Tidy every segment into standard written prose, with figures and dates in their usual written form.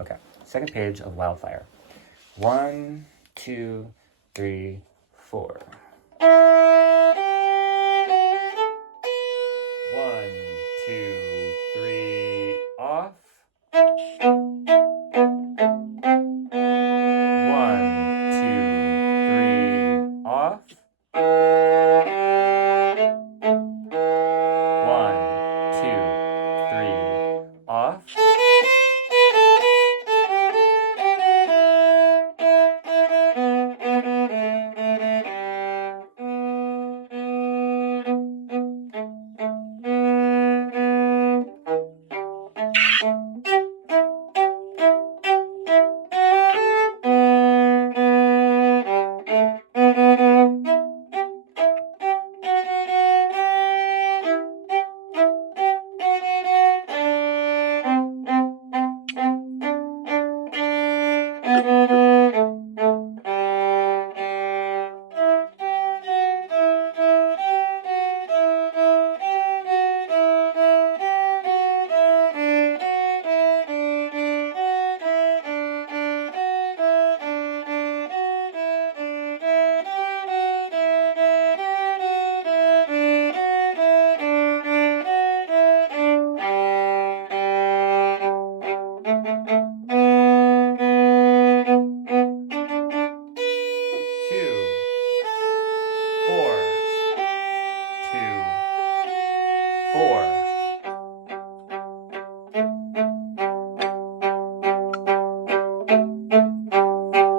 Okay, second page of Wildfire. 1, 2, 3, 4. 1, 2, 3, off. 1, 2, 3, off. 1, 2, 3, off.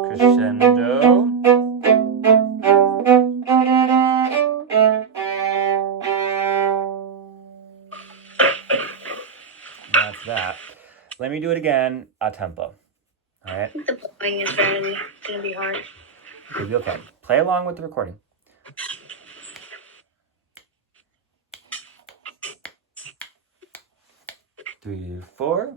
Crescendo. That's that. Let me do it again a tempo. All right? I think the blowing is going to be hard. You'll be okay. Play along with the recording. 3, 4.